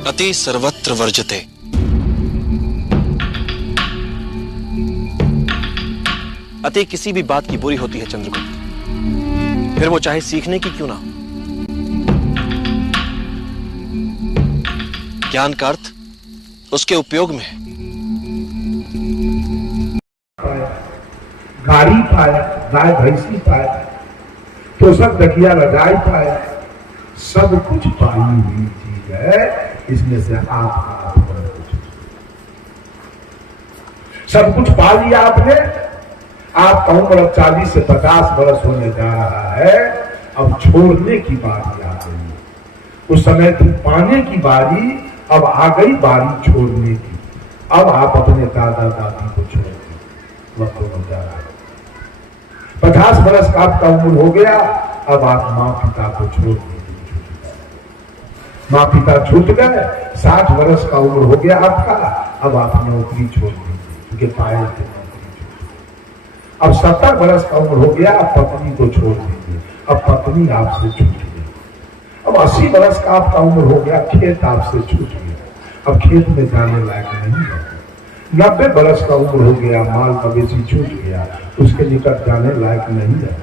अति सर्वत्र वर्जते। अति किसी भी बात की बुरी होती है चंद्रगुप्त, फिर वो चाहे सीखने की क्यों ना हो। ज्ञान का अर्थ उसके उपयोग में है। गाड़ी पाया, गाय भैंसी पाया, तो सब दकिया रजाई पाया, सब कुछ पाई हुई चीज है। इसमें से आप सब कुछ पा लिया आपने। आपका उम्र 40 से 50 वर्ष होने जा रहा है। अब छोड़ने की बारी आ गई। उस समय थी पाने की बारी, अब आ गई बारी छोड़ने की। अब आप अपने दादा दादी को छोड़ दें, वक्त हो जा रहा है। 50 वर्ष का आपका उम्र हो गया, अब आप माँ पिता को छोड़ दीजिए। माँ पिता छूट गए। 60 वर्ष का उम्र हो गया आपका, अब आप नौकरी छोड़ दीजिए, क्योंकि पाए थे नौकरी छोड़ दीजिए। अब 70 वर्ष का उम्र हो गया, आप पत्नी को छोड़ दीजिए, अब पत्नी आपसे छूट गई। अब 80 वर्ष का आपका उम्र हो गया, खेत आपसे छूट गया, अब खेत में जाने लायक नहीं है। 90 वर्ष का उम्र हो गया, माल मवेशी छूट गया, उसके निकट जाने लायक नहीं है।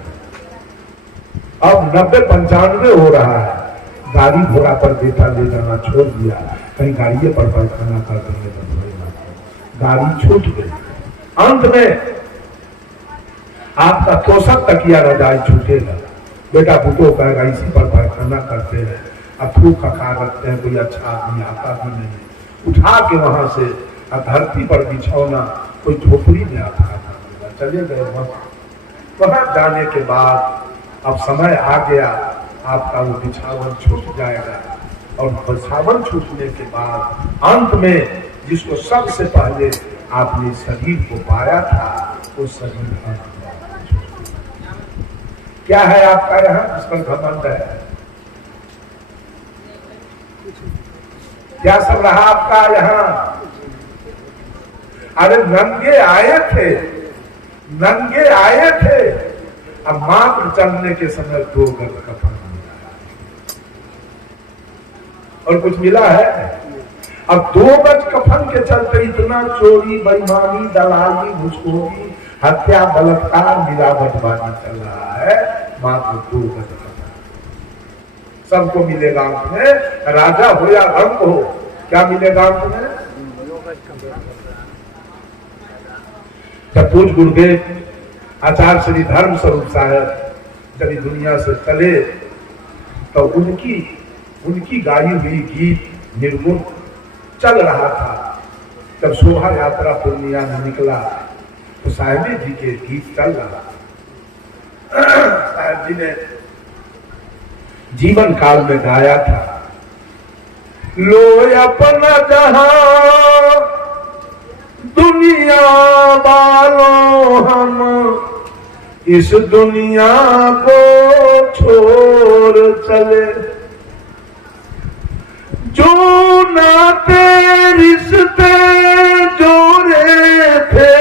अब 90-95 हो रहा है, गाड़ी घोड़ा पर बेटा ले जाना छोड़ दिया, कहीं गाड़िए पर पैखाना कर देंगे तो गाड़ी छूट गई। अंत में आपका तोसक तकिया रजाई छूटेगा। बेटा पुतो कहेगा इसी पर पैखाना करते हैं, अब थूक खा रखते हैं, कोई अच्छा आदमी आता भी नहीं। उठा के वहां से धरती पर बिछौना कोई झोपड़ी में आता चले गए। वहां जाने के बाद अब समय आ गया, आपका वो बिछावन छूट जाएगा। और बिछावन छूटने के बाद अंत में जिसको सबसे पहले आपने शरीर को पाया था, वो शरीर क्या है आपका यहाँ जिस पर घमंड है? क्या सब रहा आपका यहाँ? अरे नंगे आए थे, नंगे आए थे, अब मात्र चलने के समय 2 गज कफन मिला और कुछ मिला है? अब 2 गज कफन के चलते इतना चोरी, बेईमानी, दलाली, घुसखोरी, हत्या, बलात्कार, मिलावटबाजी चल रहा है। मात्र 2 गज कफन सबको मिलेगा। अंत में राजा हो या रंग हो, क्या मिलेगा अंत में? जब पूज गुरुदेव आचार्य श्री धर्म स्वरूप साहब जब दुनिया से चले तो उनकी गाई हुई गीत निर्गुण चल रहा था। जब शोभा यात्रा पूर्णिया में निकला तो साहेब जी के गीत चल रहा। साहेब जी ने जीवन काल में गाया था, लो अपना जहां दुनिया वालों हम इस दुनिया को छोड़ चले, जो नाते रिश्ते जोड़े थे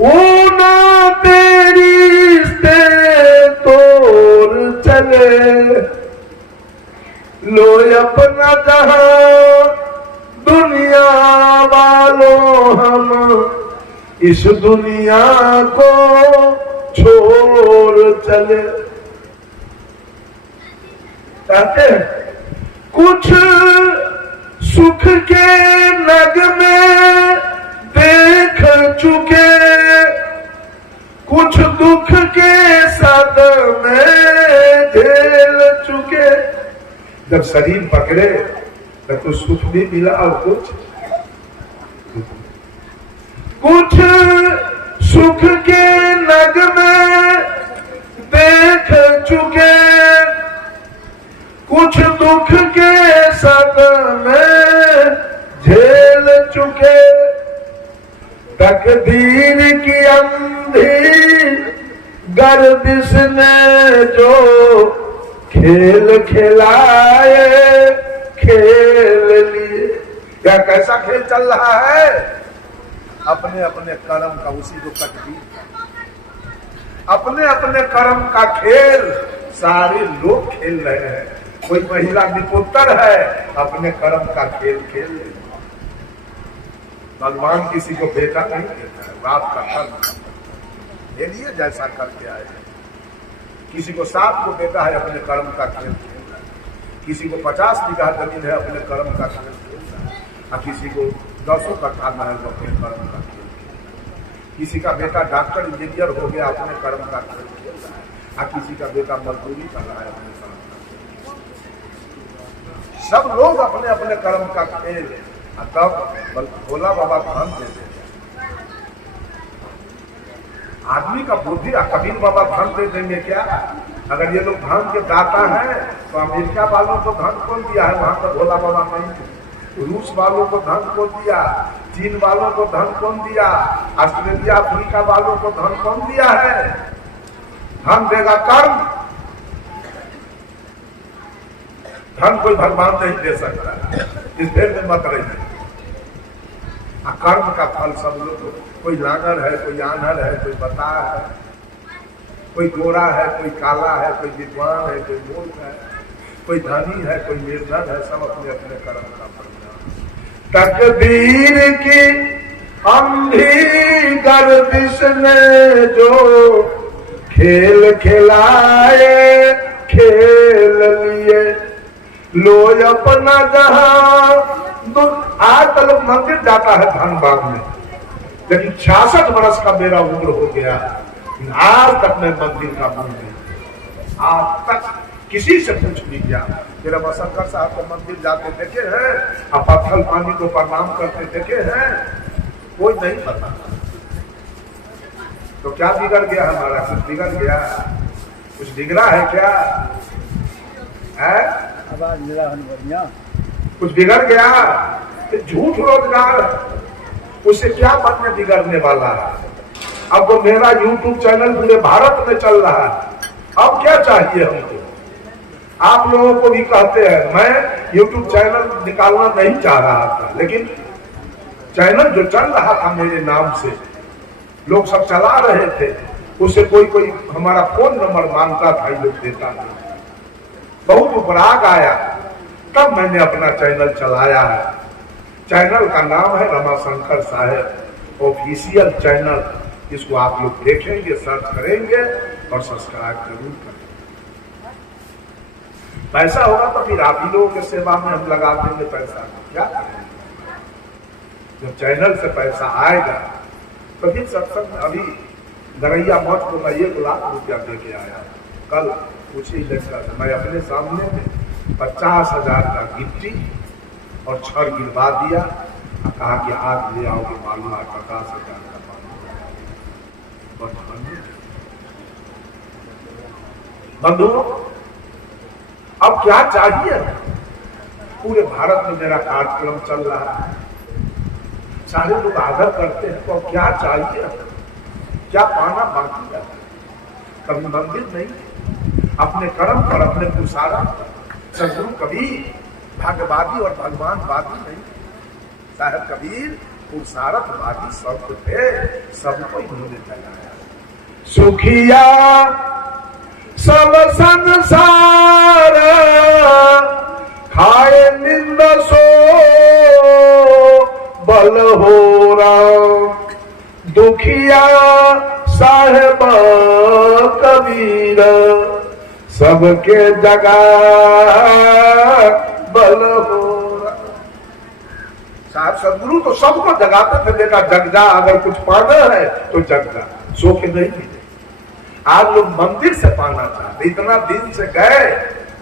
वो नाते रिश्ते तोड़ चले, लो अपना जहां दुनिया वालों हम इस दुनिया को छोड़ चले। कहते हैं कुछ सुख के नगमे देख चुके, कुछ दुख के सदमे झेल चुके। जब शरीर पकड़े तो कुछ सुख भी मिला और कुछ सुख के नगमे देख चुके, कुछ दुख के सदमे झेल चुके। तकदीर की अंधी गर्दिश ने जो खेल खिलाए खेल लिए। क्या कैसा खेल चल रहा है? अपने अपने कर्म का उसी को तकदीर, अपने अपने कर्म का खेल सारे लोग खेल रहे हैं। कोई महिला निपुत्र है, अपने कर्म का खेल खेल ले। भगवान किसी को बेटा नहीं देता है, बाप का कर्म ले लिए जैसा करके आए। किसी को 7 को बेटा है, अपने कर्म का खेल खेल रहा है। किसी को 50 बीघा जमीन है, अपने कर्म का खेल खेल रहा है। और किसी को 10 कट्ठा में है, वो अपने कर्म का खेल खेल रहा है। किसी का बेटा डॉक्टर इंजीनियर हो गया, अपने कर्म का खेल खेल रहा है। और किसी का बेटा मजदूरी कर रहा है, अपने कर्म का खेल। सब लोग अपने अपने कर्म का खेल, तब भोला बाबा धन दे देते। आदमी का बुद्धि, कबीर बाबा धन दे देंगे क्या? अगर ये लोग धन के दाता हैं तो अमेरिका वालों को धन कौन दिया है? वहां पर भोला बाबा नहीं। रूस वालों को धन कौन दिया? चीन वालों को धन कौन दिया? ऑस्ट्रेलिया अफ्रीका वालों को धन कौन दिया है? धन देगा कर्म, धन कोई भगवान नहीं दे सकता। इस भेद में मत रहिए। कर्म का फल सब लोग, कोई लांगड़ है, कोई आनर है, कोई बता है, कोई गोरा है, कोई काला है, कोई विद्वान है, कोई मूर्ख है, कोई धनी है, कोई निर्धन है, सब अपने अपने कर्म का परिणाम। तकदीर की अंधी गर्दिश ने जो खेल खिलाए, खेल लिए लो अपना जहां। आज तक लोग मंदिर जाता है धनबाद में, लेकिन 66 वर्ष का मेरा उम्र हो गया, आज तक मैं मंदिर का मुंह नहीं, आज तक किसी से पूछ नहीं गया। मेरा मशक्कर साहब को मंदिर जाते देखे हैं, अब पत्थर पानी को प्रणाम करते देखे हैं, कोई नहीं पता। तो क्या बिगड़ गया हमारा? कुछ बिगड़ गया? कुछ बिगड़ा है क्या? है कुछ बिगड़ गया? झूठ रोजगार, उससे क्या मन में बिगड़ने वाला है? अब तो मेरा YouTube चैनल पूरे भारत में चल रहा है, अब क्या चाहिए हमको? आप लोगों को भी कहते हैं, मैं YouTube चैनल निकालना नहीं चाह रहा था, लेकिन चैनल जो चल रहा था मेरे नाम से, लोग सब चला रहे थे, उससे कोई कोई हमारा फोन नंबर मांगता था, लोग देता था। बहुत उपराग आया, तब मैंने अपना चैनल चलाया है। चैनल का नाम है रमाशंकर साहब ऑफिशियल चैनल। इसको आप लोग देखेंगे, सर्च करेंगे और सब्सक्राइब जरूर करेंगे। पैसा होगा तो फिर आप ही लोगों के सेवा में हम लगा देंगे पैसा, क्या करेंगे? जब चैनल से पैसा आएगा तो फिर सत्संग। अभी गरैया मठ को मैं 1 लाख रुपया दे के आया, कल कुछ ही लेकर मैं अपने सामने में 50,000 का गिट्टी और छड़ गिरवा दिया, कहा कि आज ले आओगे मालूम 50,000 का बंधुओं। अब क्या चाहिए? पूरे भारत में मेरा कार्यक्रम चल रहा है, सारे लोग आदर करते हैं, तो क्या चाहिए? क्या पाना बाकी है? कभी मंदिर नहीं, अपने कर्म पर, अपने पुरुषार्थ पर। सदगुरु कबीर भाग्यवादी और भगवानवादी नहीं, साहब कबीर पुरुषार्थवादी सब थे, सबको इन्होंने जगाया। सुखिया सब संसार खाए निंद सो बल हो राम, दुखिया साहेब कबीर सबके जगा बल हो। साहब सदगुरु तो सबको जगाते थे, बेटा जग जा, अगर कुछ पाना है तो जग जा, सो के नहीं मिले। आज लोग मंदिर से पाना चाहते, इतना दिन से गए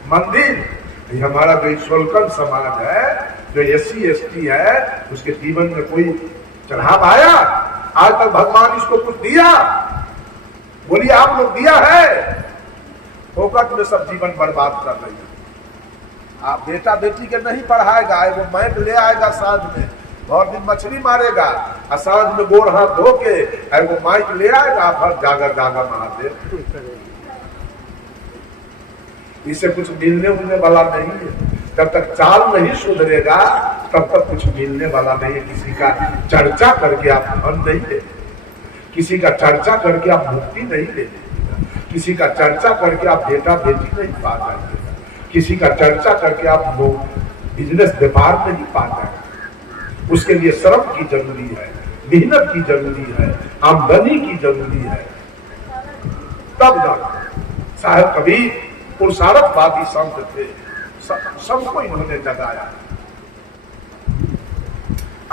मंदिर। हमारा जो सोलकन समाज है, जो SC ST है, उसके जीवन में कोई चढ़ाव आया? आज तक भगवान इसको कुछ दिया? बोलिए आप लोग दिया है? फोकट में सब जीवन बर्बाद कर रही है। आप बेटा बेटी के नहीं पढ़ाएगा, वो मैप ले आएगा साँझ में, भर दिन मछली मारेगा, और साँझ में गोड़ हाथ धो के वो माइक ले आएगा, भर जागा जागा महादेव। इससे कुछ मिलने उलने वाला नहीं है। जब तक चाल नहीं सुधरेगा तब तक कुछ मिलने वाला नहीं है। किसी का चर्चा करके आप धन नहीं ले, किसी का चर्चा करके आप मुक्ति नहीं ले, किसी का चर्चा करके आप बेटा बेटी नहीं पा जाएंगे, किसी का चर्चा करके आप लोग बिजनेस व्यापार में नहीं पा जाए। उसके लिए श्रम की जरूरी है, मेहनत की जरूरी है, आमदनी की जरूरी है, तब जाकर। साहब कबीर पुरुषार्थवादी संत थे, सबको इन्होंने जगाया।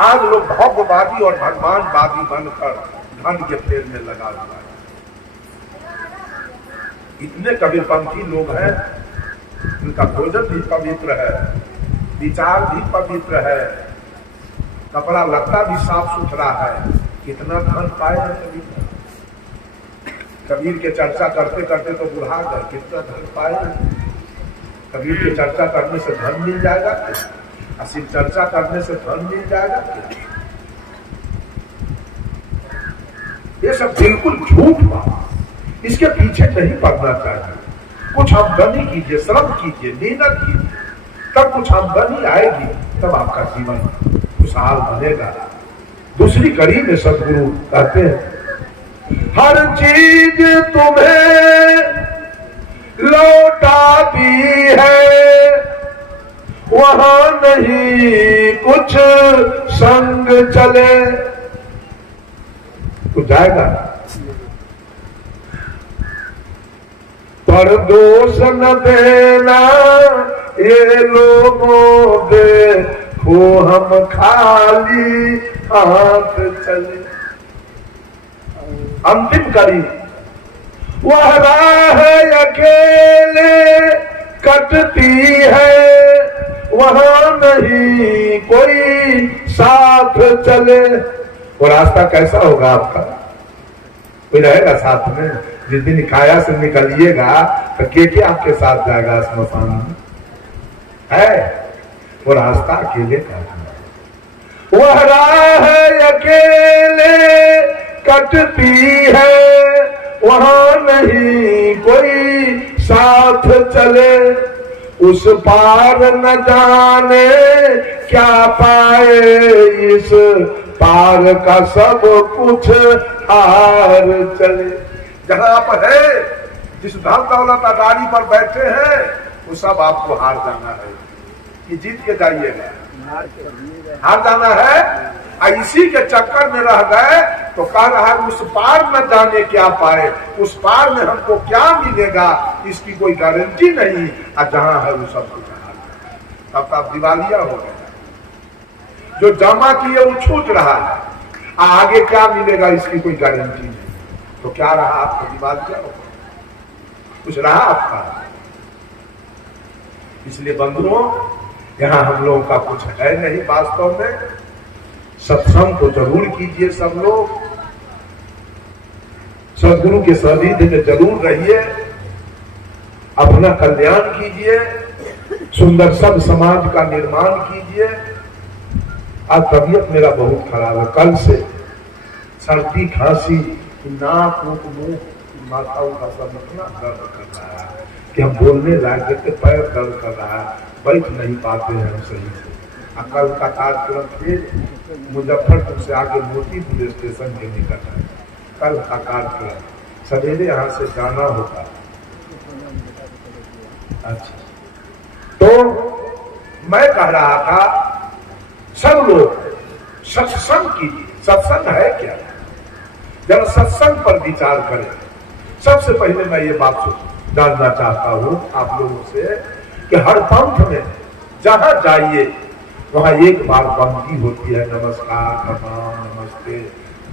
आज लोग भोगवादी और भगवानवादी बनकर धन के फेर में लगा हुआ है। इतने कबीरपंथी लोग हैं, उनका भोजन भी पवित्र है, विचार भी पवित्र है, कपड़ा लत्ता भी साफ सुथरा है। कितना धन पाए हैं कबीर। कबीर के चर्चा करते करते तो बुढ़ा गए, कितना धन पाए हैं। कबीर के चर्चा करने से धन मिल जाएगा क्या? सिर्फ चर्चा करने से धन मिल जाएगा क्या? ये सब बिल्कुल झूठ बात, इसके पीछे नहीं पड़ना चाहिए। कुछ आमदनी कीजिए, श्रम कीजिए, मेहनत कीजिए, तब कुछ आमदनी आएगी, तब आपका जीवन खुशहाल बनेगा। दूसरी कड़ी में सदगुरु कहते हैं, हर चीज तुम्हें लौटाती है, वहां नहीं कुछ संग चले। तो जाएगा पर दोष न देना ये लोगों देखो हम खाली हाथ चले। अंतिम कड़ी, वह राह अकेले कटती है, वहां नहीं कोई साथ चले। वो रास्ता कैसा होगा आपका? कोई रहेगा साथ में? जिस दिन काया से निकलिएगा तो के आपके साथ जाएगा स्मशान में? है वो रास्ता अकेले का। वह राह अकेले कटती है, वहां नहीं कोई साथ चले। उस पार न जाने क्या पाए, इस पार का सब कुछ हार चले। जहां आप है, जिस धन दौलत गाड़ी पर बैठे हैं, वो सब आपको हार जाना है कि जीत के जाइएगा? हार जाना है। इसी के चक्कर में रह गए तो कह रहा है उस पार न जाने क्या पाए, उस पार में हमको क्या मिलेगा इसकी कोई गारंटी नहीं। और जहां है वो सब कुछ हार जाए। तब आप दिवालिया हो गए। जो जमा किए वो छूट रहा है, आगे क्या मिलेगा इसकी कोई गारंटी नहीं। तो क्या रहा आपका? दिवालिया हो गया, कुछ रहा आपका? इसलिए बंधुओं, यहाँ हम लोगों का कुछ है नहीं वास्तव में। सत्संग तो जरूर कीजिए सब लोग, सदगुरु के सानिध्य में जरूर रहिए, अपना कल्याण कीजिए, सुंदर सब समाज का निर्माण कीजिए। आज तबीयत मेरा बहुत खराब है, कल से सर्दी खांसी, नाक मुंह माथा का सब इतना दर्द कर रहा है कि हम बोलने लायक देते, पैर दर्द कर रहा है, बैठ नहीं पाते हैं हम सही से। कल का कार्यक्रम फिर मुजफ्फरपुर से आगे मोतीपुर स्टेशन के निकल है। कल का कार्यक्रम सवेरे यहाँ से जाना होगा। अच्छा, तो मैं कह रहा था सब लोग सत्संग कीजिए। सत्संग है क्या? जब सत्संग पर विचार करें। सबसे पहले मैं ये बात जानना चाहता हूं आप लोगों से कि हर पंथ में जहां जाइए वहां एक बार बंदगी होती है, नमस्कार, प्रणाम, नमस्ते,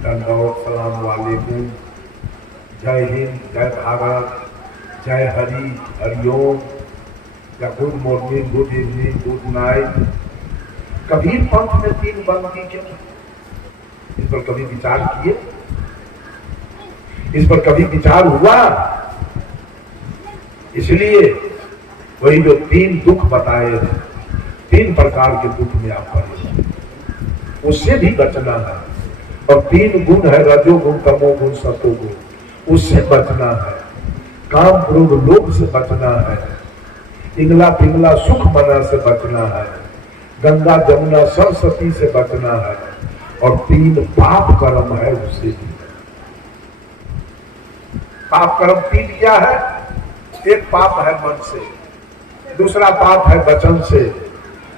दंडवत, सलाम वालेकुम, जय हिंद, जय भारत, जय हरि, हरिओम, या good morning, good evening, good night. Kabir Panth में 3 बंदगी क्यों? इस पर कभी विचार किए? इस पर कभी विचार हुआ? इसलिए वही जो 3 दुख बताए थे, 3 प्रकार के दुख में आप पड़े, उससे भी बचना है। और 3 गुण है, रजोगुण, तमोगुण, सतोगुण, उससे बचना है। काम क्रोध लोभ से बचना है, इंगला पिंगला सुख मना से बचना है, गंगा जमुना सरस्वती से बचना है, और 3 पाप कर्म है उससे भी। पाप कर्म 3 क्या है? एक पाप है मन से, दूसरा पाप है वचन से,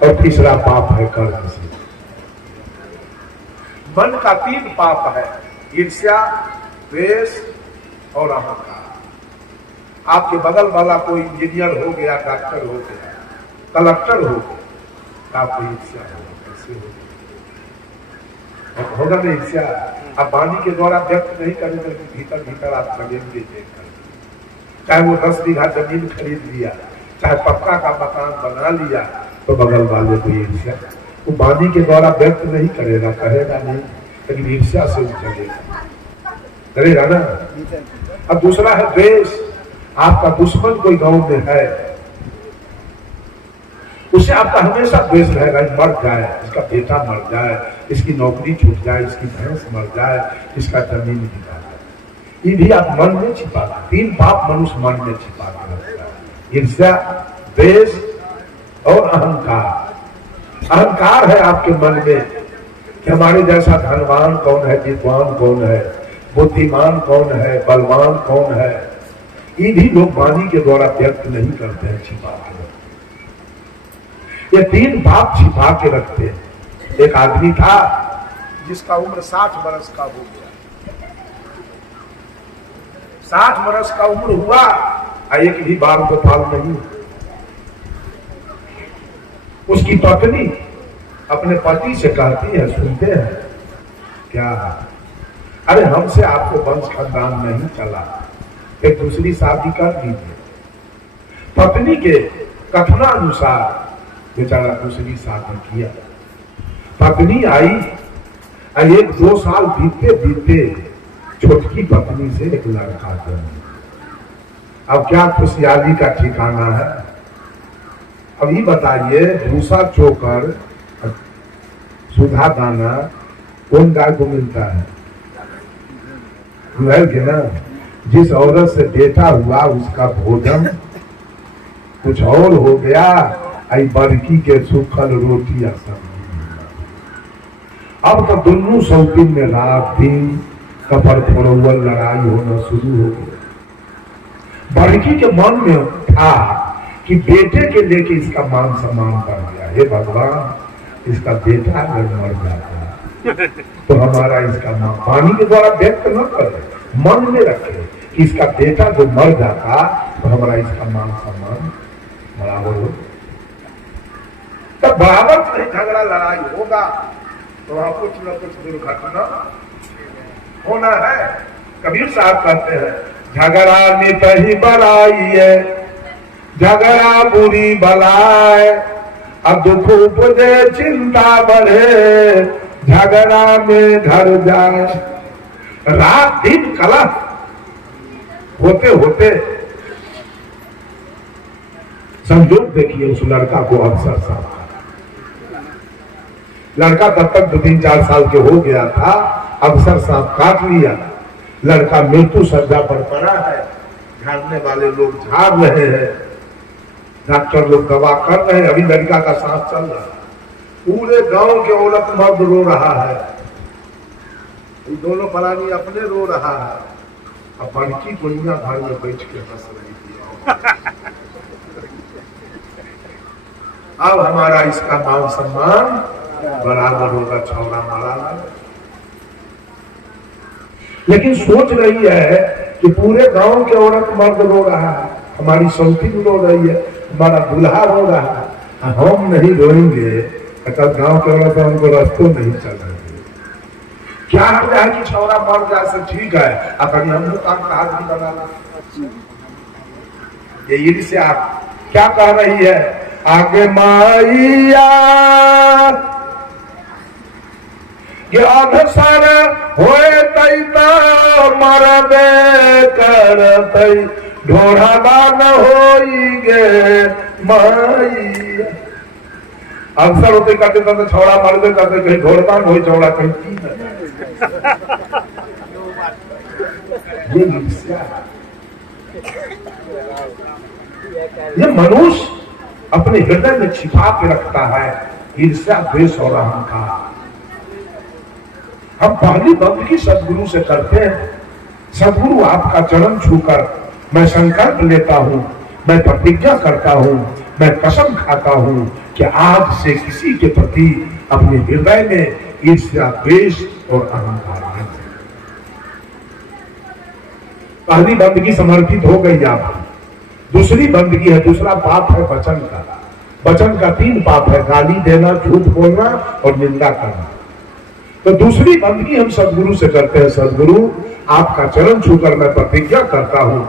और तीसरा पाप है कर्म से। मन का 3 पाप है, ईर्ष्या, द्वेष और अहंकार। आपके बगल वाला कोई इंजीनियर हो गया, डॉक्टर हो गया, कलेक्टर हो गया, तो आपको ईर्ष्या होगा, कैसे होगा ना ईर्ष्या? आप वाणी के द्वारा व्यक्त नहीं करेंगे, भीतर भीतर आप चलेंगे देखकर। चाहे वो 10 बीघा जमीन खरीद लिया, चाहे पक्का का मकान बना लिया, तो बगल वाले को ईर्ष्या, वो वाणी के द्वारा व्यक्त नहीं करेगा, कहेगा नहीं, लेकिन ईर्ष्या से चलेगा, करेगा ना। अब दूसरा है द्वेष। आपका दुश्मन कोई गांव में है, उससे आपका हमेशा द्वेष रहेगा, मर जाए, इसका बेटा मर जाए, इसकी नौकरी छूट जाए, इसकी भैंस मर जाए, इसका जमीन बिका जाए। ये भी आप मन में छिपा, 3 पाप मनुष्य मन में छिपा के रखता है, ईर्ष्या, द्वेष और अहंकार। अहंकार है आपके मन में कि हमारे जैसा धनवान कौन है, विद्वान कौन है, बुद्धिमान कौन है, बलवान कौन है। ये भी लोग वाणी के द्वारा व्यक्त नहीं करते हैं, छिपा के रखते। ये 3 पाप छिपा के रखते हैं। एक आदमी था जिसका उम्र 60 वर्ष का हो गया। 60 वर्ष का उम्र हुआ, एक भी बार गोपाल नहीं। उसकी पत्नी अपने पति से कहती है, सुनते हैं क्या, अरे हमसे आपको वंश खानदान नहीं चला, एक दूसरी शादी कर लीजिए। पत्नी के कथनानुसार बेचारा दूसरी शादी किया। पत्नी आई, 1-2 साल बीतते बीतते छोटकी पत्नी से एक लड़का जन्मा। अब क्या खुशहाली का ठिकाना है? अब ये बताइए, भूसा चोकर सुधा दाना कौन गाय को मिलता है? के ना, जिस औरत से बेटा हुआ उसका भोजन कुछ और हो गया, आई बरकी के सूखल रोटी असम। अब तो दोनों शौकीन में रात दिन कपड़ फोड़वल लड़ाई होना शुरू हो गया। बरकी के मन में था कि बेटे के लेके इसका मान सम्मान बढ़ गया, हे भगवान, इसका बेटा अगर मर जाता तो हमारा इसका मान, वाणी के द्वारा व्यक्त न करे, मन में रखे कि इसका बेटा जो मर जाता तो हमारा इसका मान सम्मान बराबर हो। तब बराबर से झगड़ा लड़ाई होगा तो वहां कुछ न कुछ दुर्घटना होना है। कबीर साहब कहते हैं, झगड़ा नित ही बड़ाई है, झगड़ा बुरी बलाय, अब दुख उपजे चिंता बढ़े, झगड़ा में घर जाए। रात दिन कलह होते होते संजोग देखिए उस लड़का को अफसर साहब। लड़का तब तक 2-3-4 साल के हो गया था, अफसर साहब काट लिया। लड़का मृत्यु सज्जा पर पड़ा है, झाड़ने वाले लोग झाड़ रहे हैं, डॉक्टर लोग दवा कर रहे हैं, अभी लड़का का सांस चल रहा है। पूरे गांव के औरत मर्द रो रहा है, दोनों प्राणी अपने रो रहा है, अब बड़की दुनिया भर में बैठ के हंस रही थी। अब हमारा इसका मान सम्मान बराबर होगा, छौड़ा मारा। लेकिन सोच रही है कि पूरे गांव के औरत मर्द रो रहा है, हमारी सौतीन रो रही है, हमारा दूल्हा रो रहा है, हम नहीं रोएंगे तब गांव के औरत हमको रास्तों नहीं चल रहे। क्या हो जाए कि छौड़ा मर जाए से ठीक है, अभी हम लोग काम का आदमी बनाना। ये से आप क्या कह रही है, आगे माइया ये अवसर होए तई तो मरबे करतई, ढोढ़ा न होइगे माइया। अवसर होते करते तो छौड़ा मरबे करते, कहीं ढोड़बान हो छौड़ा कहीं की ये मनुष्य अपने हृदय में छिपा के रखता है ईर्ष्या, द्वेष और अहंकार। हम पहली बंदगी सदगुरु से करते हैं। सदगुरु आपका चरण छूकर मैं संकल्प लेता हूं, मैं प्रतिज्ञा करता हूं, मैं कसम खाता हूं कि आज से किसी के प्रति अपने हृदय में ईर्ष्या, द्वेष और अहंकार नहीं। पहली बंदगी समर्पित हो गई आपकी। दूसरी बंदगी है, दूसरा पाप है वचन का। वचन का 3 पाप है, गाली देना, झूठ बोलना और निंदा करना। तो दूसरी बंदगी हम सदगुरु से करते हैं। सदगुरु, आपका चरण छूकर मैं प्रतिज्ञा करता हूं